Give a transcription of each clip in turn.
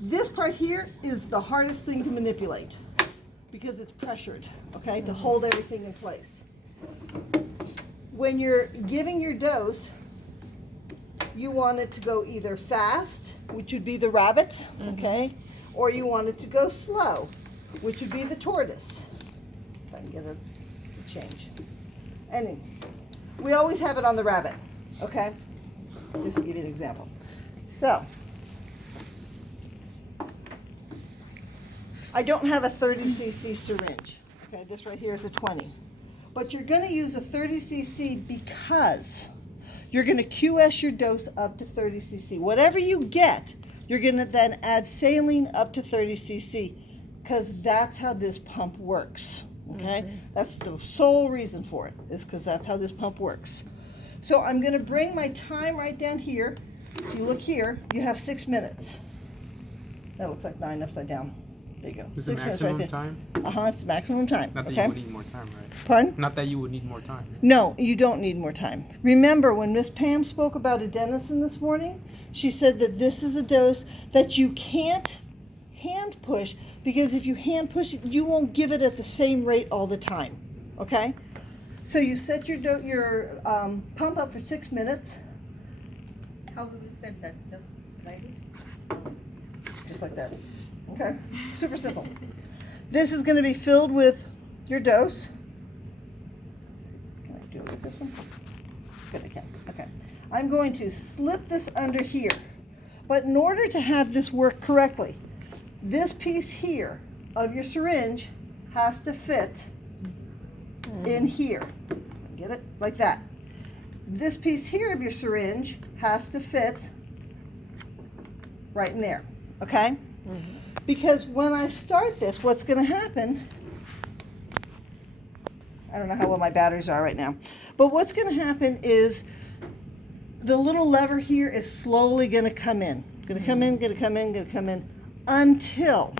This part here is the hardest thing to manipulate because it's pressured, okay, to hold everything in place. When you're giving your dose, you want it to go either fast, which would be the rabbit, okay, or you want it to go slow, which would be the tortoise. If I can get a change. And we always have it on the rabbit, okay? Just to give you an example. So, I don't have a 30 cc syringe. Okay, this right here is a 20. But you're going to use a 30 cc because you're going to QS your dose up to 30 cc. Whatever you get, you're going to then add saline up to 30 cc because that's how this pump works. Okay? That's the sole reason for it, is because that's how this pump works. So I'm going to bring my time right down here. If you look here, you have 6 minutes. That looks like 9 upside down. There you go. Is 6 the minutes maximum right there. time? It's maximum time. Not that Okay? you would need more time, right? Pardon? Not that you would need more time. No, you don't need more time. Remember, when Miss Pam spoke about adenosine this morning, she said that this is a dose that you can't hand push, because if you hand push it, you won't give it at the same rate all the time. Okay? So you set your pump up for 6 minutes. How will we set that? Just slide it? Just like that. Okay? Super simple. This is going to be filled with your dose. Can I do it with this one? Good, I can. Okay. I'm going to slip this under here. But in order to have this work correctly, this piece here of your syringe has to fit in here. Get it? Like that. This piece here of your syringe has to fit right in there. Okay? Because when I start this, what's going to happen, I don't know how well my batteries are right now, but what's going to happen is the little lever here is slowly going to come in. Going to come in, going to come in, going to come in, until,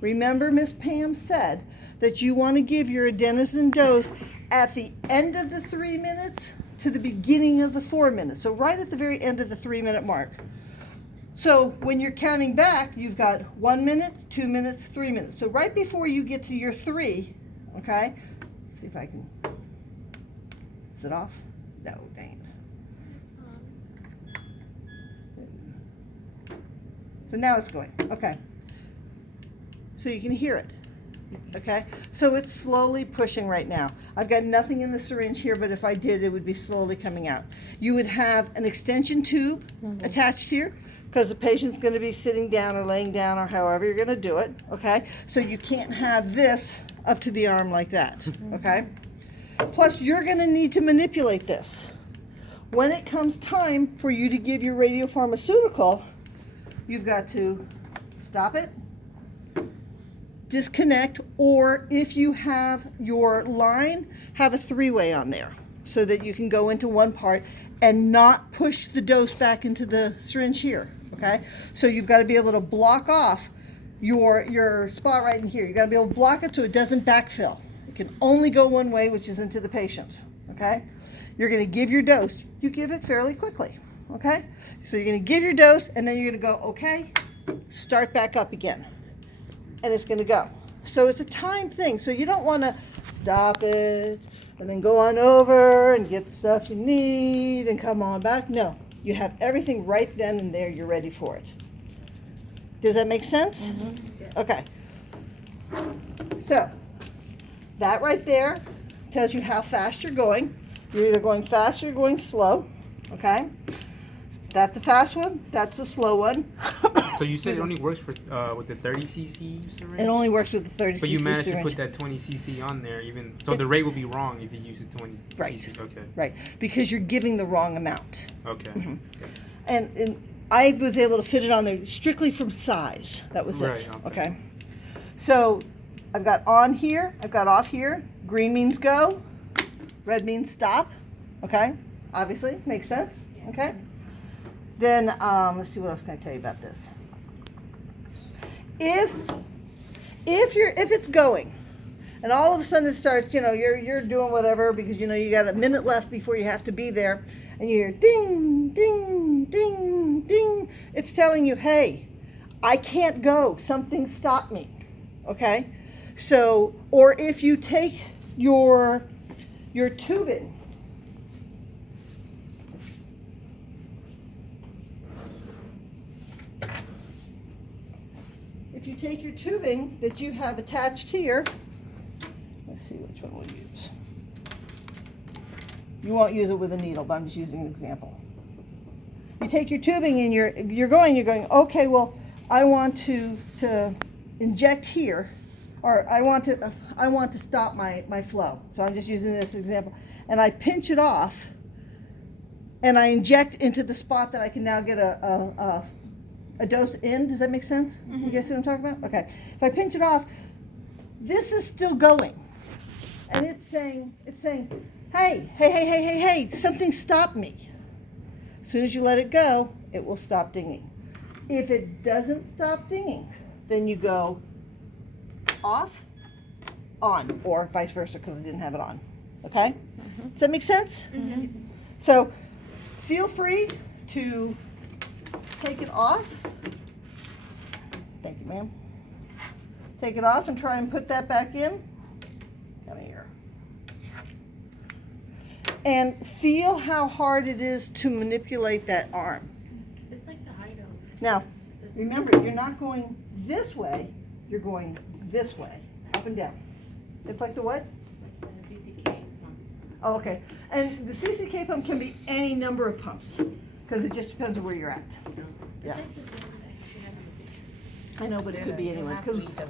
remember Miss Pam said that you want to give your adenosine dose at the end of the 3 minutes to the beginning of the 4 minutes. So right at the very end of the 3 minute mark. So when you're counting back, you've got 1 minute, 2 minutes, 3 minutes. So right before you get to your 3, okay, see if I can, is it off? No, dang it. So now it's going, okay. So you can hear it, okay? So it's slowly pushing right now. I've got nothing in the syringe here, but if I did, it would be slowly coming out. You would have an extension tube attached here, because the patient's going to be sitting down or laying down or however you're going to do it, okay? So you can't have this up to the arm like that, okay? Plus, you're going to need to manipulate this. When it comes time for you to give your radiopharmaceutical, you've got to stop it, disconnect, or if you have your line, have a 3-way on there so that you can go into one part and not push the dose back into the syringe here. Okay, so you've got to be able to block off your spot right in here. You've got to be able to block it so it doesn't backfill. It can only go one way, which is into the patient. Okay, you're going to give your dose. You give it fairly quickly. Okay, so you're going to give your dose, and then you're going to go, okay, start back up again, and it's going to go. So it's a time thing. So you don't want to stop it and then go on over and get the stuff you need and come on back. No. You have everything right then and there. You're ready for it. Does that make sense? Okay. So that right there tells you how fast you're going. You're either going fast or you're going slow. Okay. That's the fast one. That's the slow one. So you said it only works for with the 30 cc syringe? It only works with the 30 cc syringe. But you managed to put that 20 cc on there, even so the rate would be wrong if you use the 20 Right. cc. Okay. Right. Because you're giving the wrong amount. Okay. Okay. And I was able to fit it on there strictly from size. That was it. Right, Okay. So I've got on here, I've got off here. Green means go, red means stop. Okay. Obviously, makes sense. Okay. Then let's see, what else can I tell you about this? If it's going, and all of a sudden it starts, you're doing whatever because you got a minute left before you have to be there, and you hear ding, ding, ding, ding. It's telling you, hey, I can't go, something stopped me, okay? So, or if you take your tubing, if you take your tubing that you have attached here, let's see which one we'll use. You won't use it with a needle, but I'm just using an example. You take your tubing and you're going, okay, well, I want to inject here, or I want to stop my flow. So I'm just using this example. And I pinch it off and I inject into the spot that I can now get a dose in. Does that make sense? You guys see what I'm talking about? Okay. If I pinch it off, this is still going. And it's saying, hey, something stopped me. As soon as you let it go, it will stop dinging. If it doesn't stop dinging, then you go off, on, or vice versa because I didn't have it on. Okay? Does that make sense? So feel free to take it off. Thank you, ma'am. Take it off and try and put that back in. Come here. And feel how hard it is to manipulate that arm. It's like the high dome. Now, remember, you're not going this way, you're going this way, up and down. It's like the what? Like the CCK one. Oh, okay. And the CCK pump can be any number of pumps, because it just depends on where you're at. It's Yeah. like the same that she had in the picture. I know, but it could be You anyone. have to 'Cause eat them.